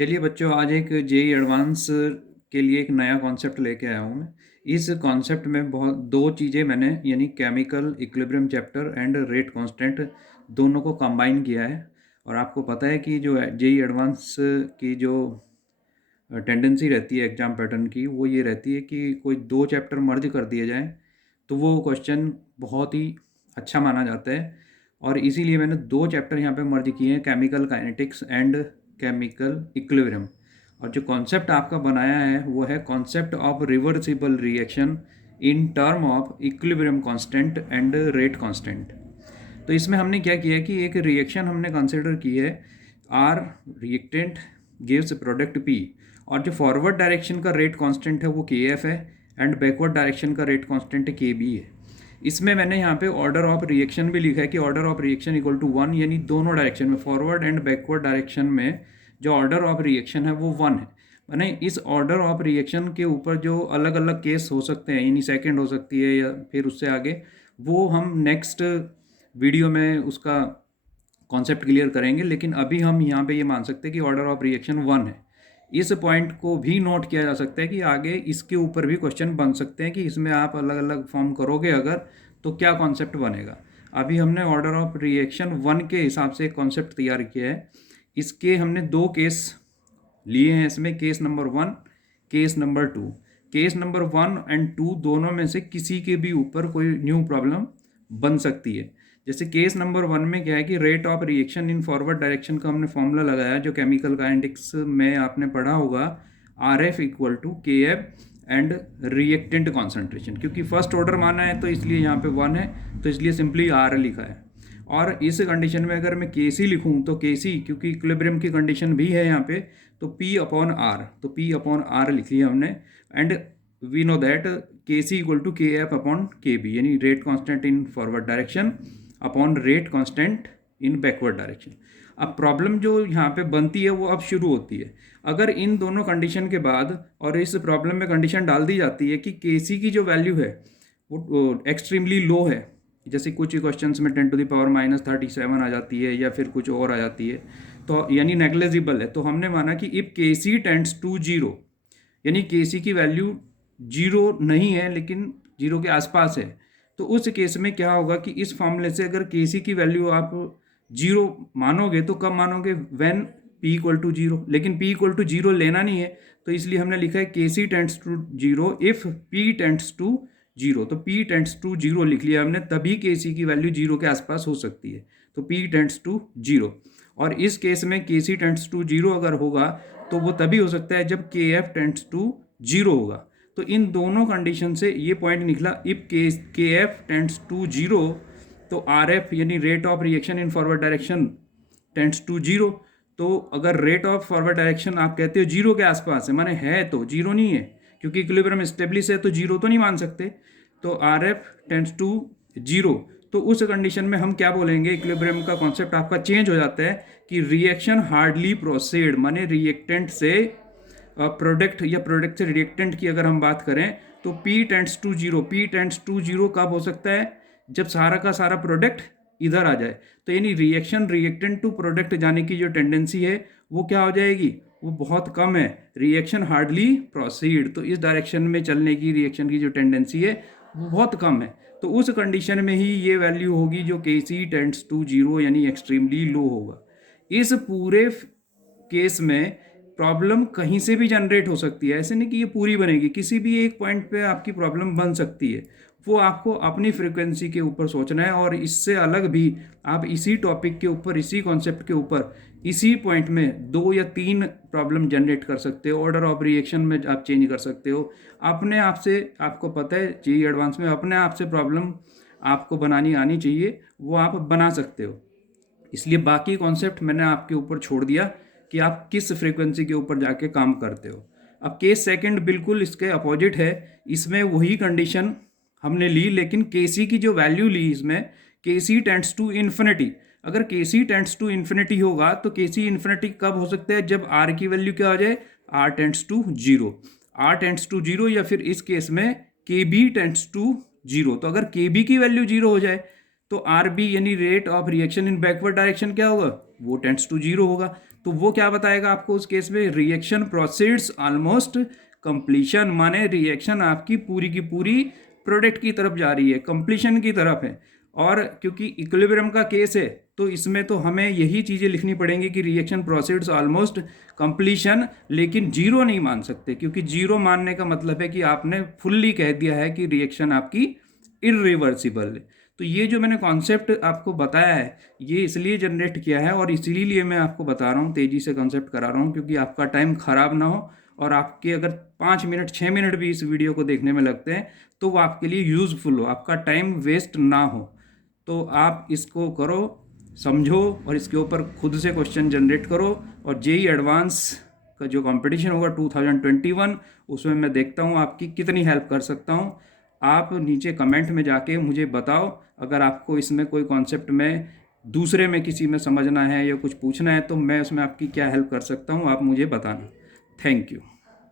चलिए बच्चों, आज एक जेई एडवांस के लिए एक नया कॉन्सेप्ट लेके आया हूँ मैं। इस कॉन्सेप्ट में बहुत दो चीज़ें मैंने यानी chemical equilibrium chapter and rate constant दोनों को कंबाइन किया है। और आपको पता है कि जो जेई एडवांस की जो टेंडेंसी रहती है एग्जाम पैटर्न की, वो ये रहती है कि कोई दो चैप्टर मर्ज कर दिए जाएं तो वो क्वेश्चन बहुत ही अच्छा माना जाता है। और इसीलिए मैंने दो चैप्टर यहाँ पे मर्ज किए हैं, chemical kinetics and chemical equilibrium. और जो कॉन्सेप्ट आपका बनाया है वो है concept of reversible reaction in term of equilibrium constant and rate constant. तो इसमें हमने क्या किया कि एक रिएक्शन हमने कंसिडर की है, R reactant gives product P, और जो फॉरवर्ड डायरेक्शन का रेट कांस्टेंट है वो के एफ है एंड बैकवर्ड डायरेक्शन का रेट कांस्टेंट के बी है। इसमें मैंने यहाँ पे ऑर्डर ऑफ रिएक्शन भी लिखा है कि order of reaction equal to 1, यानी दोनों डायरेक्शन में फॉरवर्ड एंड बैकवर्ड डायरेक्शन में जो ऑर्डर ऑफ रिएक्शन है वो 1 है। मैंने इस ऑर्डर ऑफ रिएक्शन के ऊपर जो अलग अलग केस हो सकते हैं, यानी सेकेंड हो सकती है या फिर उससे आगे, वो हम नेक्स्ट वीडियो में उसका कॉन्सेप्ट क्लियर करेंगे। लेकिन अभी हम यहाँ पे ये मान सकते हैं कि ऑर्डर ऑफ रिएक्शन 1 है। इस पॉइंट को भी नोट किया जा सकता है कि आगे इसके ऊपर भी क्वेश्चन बन सकते हैं कि इसमें आप अलग अलग फॉर्म करोगे अगर, तो क्या कॉन्सेप्ट बनेगा। अभी हमने ऑर्डर ऑफ रिएक्शन 1 के हिसाब से एक कॉन्सेप्ट तैयार किया है। इसके हमने दो केस लिए हैं इसमें, case number 1, case number 2। Case number 1 and 2 दोनों में से किसी के भी ऊपर कोई न्यू प्रॉब्लम बन सकती है। जैसे केस नंबर 1 में क्या है कि rate of reaction in forward direction का हमने फॉर्मूला लगाया जो केमिकल काइनेटिक्स में आपने पढ़ा होगा, आर एफ इक्वल टू के एफ एंड रिएक्टेंट कॉन्सेंट्रेशन। क्योंकि फर्स्ट ऑर्डर माना है तो इसलिए यहाँ पे 1 है, तो इसलिए सिंपली आर लिखा है। और इस कंडीशन में अगर मैं के सी लिखूँ तो के सी, क्योंकि इक्विलिब्रियम की कंडीशन भी है यहाँ पे, तो पी अपॉन आर, तो पी अपॉन आर लिख लिया हमने। एंड वी नो दैट के सी इक्वल टू के एफ अपॉन के बी, यानी rate constant in forward direction upon rate constant in backward direction. अब प्रॉब्लम जो यहाँ पे बनती है वो अब शुरू होती है। अगर इन दोनों कंडीशन के बाद और इस प्रॉब्लम में कंडीशन डाल दी जाती है कि के सी की जो वैल्यू है वो एक्सट्रीमली लो है, जैसे कुछ क्वेश्चंस में 10⁻⁻37 आ जाती है या फिर कुछ और आ जाती है, तो यानी नेग्लेजिबल है, तो हमने माना कि इफ के सी टेंड्स टू जीरो, यानी के सी की वैल्यू जीरो नहीं है लेकिन जीरो के आसपास है, तो उस केस में क्या होगा कि इस फॉर्मूले से अगर के सी की वैल्यू आप जीरो मानोगे तो कब मानोगे, when P equal to zero. लेकिन पी इक्वल टू जीरो लेना नहीं है, तो इसलिए हमने लिखा है के C tends to zero if P tends to zero. तो पी टेंड्स टू जीरो लिख लिया हमने, तभी के सी की वैल्यू जीरो के आसपास हो सकती है, तो पी टेंड्स टू जीरो। और इस केस में के सी टेंड्स टू जीरो अगर होगा तो वो तभी हो सकता है जब के एफ टेंड्स टू जीरो होगा। तो इन दोनों कंडीशन से ये पॉइंट निकला, if K F tends to zero तो आर एफ यानी rate of reaction in forward direction tends to zero. तो अगर रेट ऑफ फॉरवर्ड डायरेक्शन आप कहते हो जीरो के आसपास है, माने है तो जीरो नहीं है, क्योंकि इक्विलिब्रियम स्टेब्लिश है तो जीरो तो नहीं मान सकते, तो R F tends to zero. तो उस कंडीशन में हम क्या बोलेंगे, इक्विलिब्रियम का कॉन्सेप्ट आपका चेंज हो जाता है कि रिएक्शन हार्डली प्रोसीड, माने रिएक्टेंट से प्रोडक्ट या प्रोडक्ट से रिएक्टेंट की अगर हम बात करें तो P tends to zero. P tends to zero कब हो सकता है, जब सारा का सारा प्रोडक्ट इधर आ जाए, तो यानी रिएक्शन रिएक्टेंट टू प्रोडक्ट जाने की जो टेंडेंसी है वो क्या हो जाएगी, वो बहुत कम है, रिएक्शन हार्डली प्रोसीड। तो इस डायरेक्शन में चलने की रिएक्शन की जो टेंडेंसी है वो बहुत कम है, तो उस कंडीशन में ही ये वैल्यू होगी जो के सी टेंड्स टू जीरो यानी एक्सट्रीमली लो होगा। इस पूरे केस में प्रॉब्लम कहीं से भी जनरेट हो सकती है, ऐसे नहीं कि ये पूरी बनेगी, किसी भी एक पॉइंट पे आपकी प्रॉब्लम बन सकती है। वो आपको अपनी फ्रीक्वेंसी के ऊपर सोचना है, और इससे अलग भी आप इसी टॉपिक के ऊपर, इसी कॉन्सेप्ट के ऊपर, इसी पॉइंट में 2 या 3 प्रॉब्लम जनरेट कर सकते हो। ऑर्डर ऑफ रिएक्शन में आप चेंज कर सकते हो अपने आप से। आपको पता है जेईई एडवांस में अपने आप से प्रॉब्लम आपको बनानी आनी चाहिए, वो आप बना सकते हो। इसलिए बाकी कॉन्सेप्ट मैंने आपके ऊपर छोड़ दिया कि आप किस फ्रीक्वेंसी के ऊपर जाके काम करते हो। अब केस सेकंड बिल्कुल इसके अपोजिट है, इसमें वही कंडीशन हमने ली, लेकिन के सी की जो वैल्यू ली इसमें, के सी टेंड्स टू इन्फिनिटी। अगर के सी टेंड्स टू इन्फिनिटी होगा तो के सी इन्फिनिटी कब हो सकता है, जब आर की वैल्यू क्या हो जाए, R tends to zero. R tends to zero, या फिर इस केस में के बी टेंड्स टू जीरो। तो अगर के बी की वैल्यू जीरो हो जाए तो आर बी यानी rate of reaction in backward direction क्या होगा, वो टेंड्स टू जीरो होगा। तो वो क्या बताएगा आपको उस केस में, रिएक्शन प्रोसीड्स ऑलमोस्ट कंप्लीशन, माने रिएक्शन आपकी पूरी की पूरी प्रोडक्ट की तरफ जा रही है, कंप्लीशन की तरफ है। और क्योंकि इक्विलिब्रियम का केस है तो इसमें तो हमें यही चीज़ें लिखनी पड़ेंगी कि रिएक्शन प्रोसीड्स ऑलमोस्ट कंप्लीशन, लेकिन जीरो नहीं मान सकते, क्योंकि जीरो मानने का मतलब है कि आपने फुल्ली कह दिया है कि रिएक्शन आपकी इरिवर्सिबल है। तो ये जो मैंने कॉन्सेप्ट आपको बताया है ये इसलिए जनरेट किया है और इसीलिए मैं आपको बता रहा हूँ, तेज़ी से कॉन्सेप्ट करा रहा हूँ, क्योंकि आपका टाइम ख़राब ना हो और आपके अगर 5 मिनट 6 मिनट भी इस वीडियो को देखने में लगते हैं तो वो आपके लिए यूज़फुल हो, आपका टाइम वेस्ट ना हो। तो आप इसको करो, समझो और इसके ऊपर खुद से क्वेश्चन जनरेट करो। और जेई एडवांस का जो कंपटीशन होगा 2021 उसमें मैं देखता हूँ आपकी कितनी हेल्प कर सकता हूँ। आप नीचे कमेंट में जाके मुझे बताओ अगर आपको इसमें कोई कॉन्सेप्ट में दूसरे में किसी में समझना है या कुछ पूछना है तो मैं उसमें आपकी क्या हेल्प कर सकता हूँ, आप मुझे बताना। Thank you.